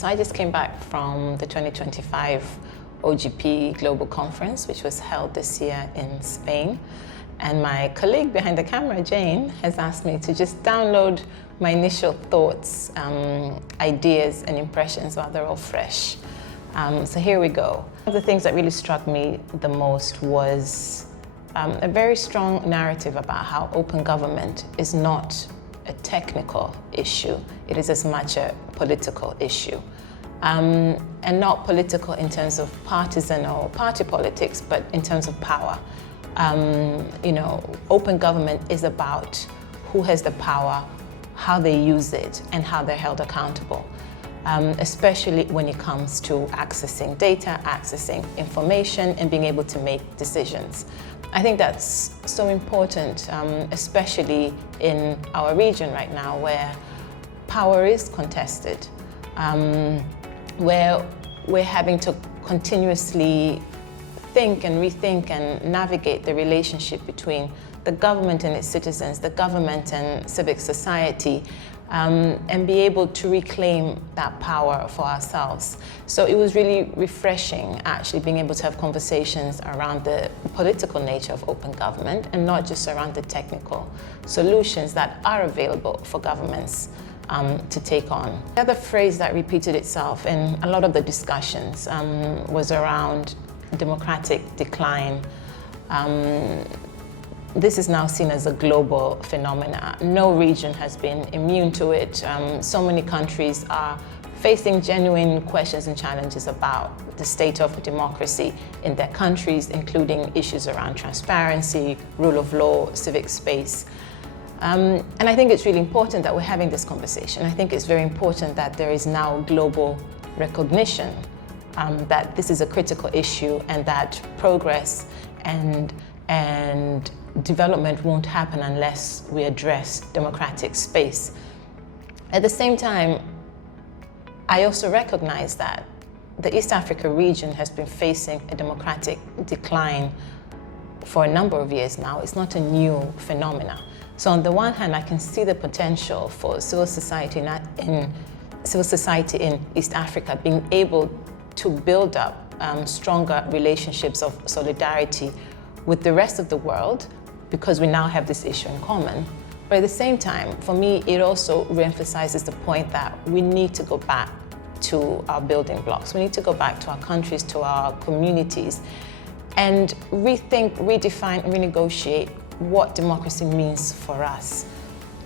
So I just came back from the 2025 OGP Global Conference, which was held this year in Spain. And my colleague behind the camera, Jane, has asked me to just download my initial thoughts, ideas and impressions while they're all fresh. So here we go. One of the things that really struck me the most was a very strong narrative about how open government is not a technical issue. It is as much a political issue. And not political in terms of partisan or party politics, but in terms of power. Open government is about who has the power, how they use it, and how they're held accountable, especially when it comes to accessing data, accessing information, and being able to make decisions. I think that's so important, especially in our region right now, where power is contested, where we're having to continuously think and rethink and navigate the relationship between the government and its citizens, the government and civic society, and be able to reclaim that power for ourselves. So it was really refreshing actually being able to have conversations around the political nature of open government and not just around the technical solutions that are available for governments to take on. The other phrase that repeated itself in a lot of the discussions was around democratic decline. This is now seen as a global phenomenon. No region has been immune to it. So many countries are facing genuine questions and challenges about the state of democracy in their countries, including issues around transparency, rule of law, civic space. And I think it's really important that we're having this conversation. I think it's very important that there is now global recognition that this is a critical issue and that progress and development won't happen unless we address democratic space. At the same time, I also recognize that the East Africa region has been facing a democratic decline for a number of years now. It's not a new phenomenon. So on the one hand, I can see the potential for civil society in East Africa being able to build up stronger relationships of solidarity with the rest of the world, because we now have this issue in common. But at the same time, for me, it also reemphasizes the point that we need to go back to our building blocks. We need to go back to our countries, to our communities, and rethink, redefine, and renegotiate what democracy means for us.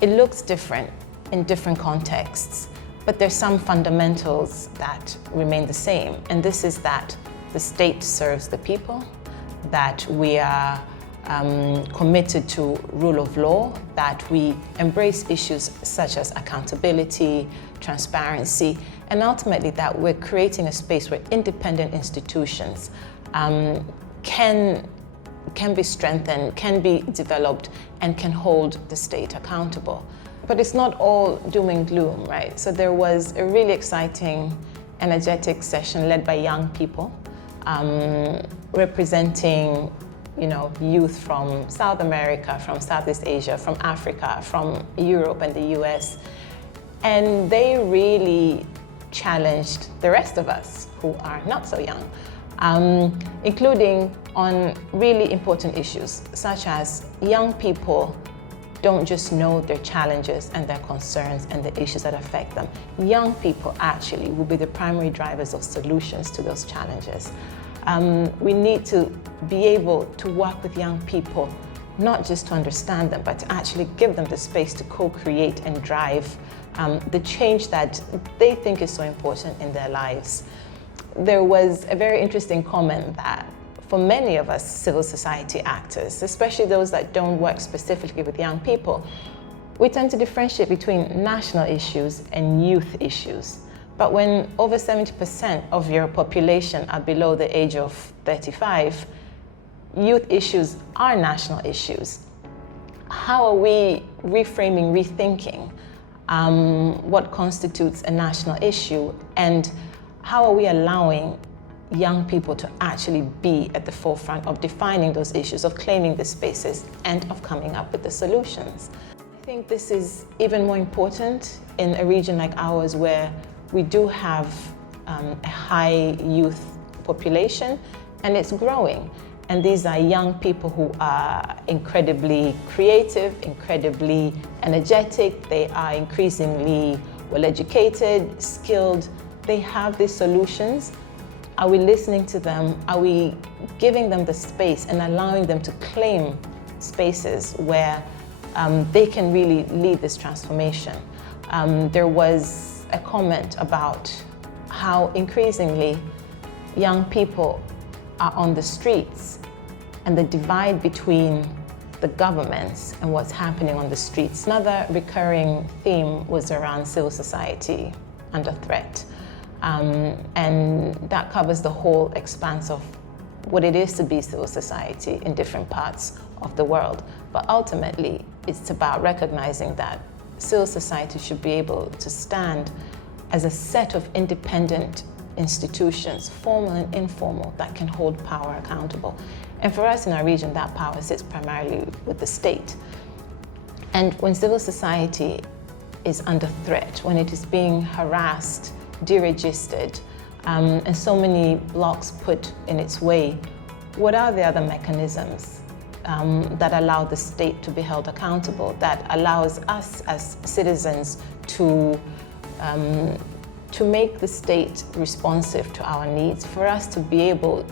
It looks different in different contexts, but there's some fundamentals that remain the same. And this is that the state serves the people, that we are committed to rule of law, that we embrace issues such as accountability, transparency, and ultimately that we're creating a space where independent institutions can be strengthened, can be developed, and can hold the state accountable. But it's not all doom and gloom, right? So there was a really exciting, energetic session led by young people, representing youth from South America, from Southeast Asia, from Africa, from Europe and the US. And they really challenged the rest of us who are not so young, including on really important issues, such as young people don't just know their challenges and their concerns and the issues that affect them. Young people actually will be the primary drivers of solutions to those challenges. We need to be able to work with young people, not just to understand them, but to actually give them the space to co-create and drive the change that they think is so important in their lives. There was a very interesting comment that for many of us civil society actors, especially those that don't work specifically with young people, we tend to differentiate between national issues and youth issues. But when over 70% of your population are below the age of 35, youth issues are national issues. How are we reframing, rethinking what constitutes a national issue, and how are we allowing young people to actually be at the forefront of defining those issues, of claiming the spaces, and of coming up with the solutions? I think this is even more important in a region like ours where we do have a high youth population, and it's growing. And these are young people who are incredibly creative, incredibly energetic. They are increasingly well-educated, skilled. They have these solutions. Are we listening to them? Are we giving them the space and allowing them to claim spaces where they can really lead this transformation? There was a comment about how increasingly young people are on the streets, and the divide between the governments and what's happening on the streets. Another recurring theme was around civil society under threat. And that covers the whole expanse of what it is to be civil society in different parts of the world. But ultimately, it's about recognizing that civil society should be able to stand as a set of independent institutions, formal and informal, that can hold power accountable. And for us in our region, that power sits primarily with the state. And when civil society is under threat, when it is being harassed, deregistered, and so many blocks put in its way, what are the other mechanisms that allow the state to be held accountable, that allows us as citizens to make the state responsive to our needs, for us to be able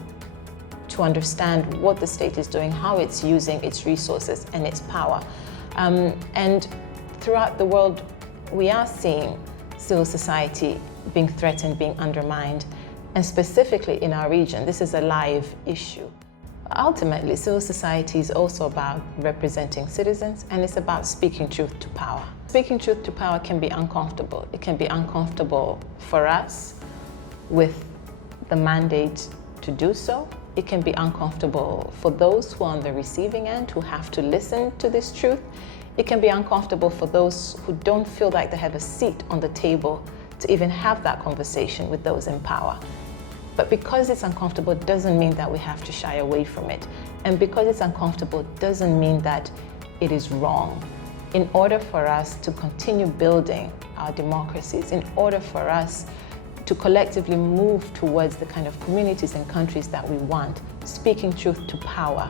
to understand what the state is doing, how it's using its resources and its power. And throughout the world, we are seeing civil society being threatened, being undermined, and specifically in our region, this is a live issue. Ultimately, civil society is also about representing citizens, and it's about speaking truth to power. Speaking truth to power can be uncomfortable. It can be uncomfortable for us with the mandate to do so. It can be uncomfortable for those who are on the receiving end, who have to listen to this truth. It can be uncomfortable for those who don't feel like they have a seat on the table to even have that conversation with those in power. But because it's uncomfortable doesn't mean that we have to shy away from it. And because it's uncomfortable doesn't mean that it is wrong. In order for us to continue building our democracies, in order for us to collectively move towards the kind of communities and countries that we want, speaking truth to power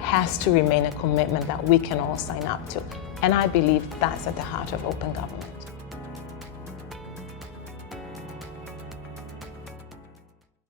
has to remain a commitment that we can all sign up to. And I believe that's at the heart of open government.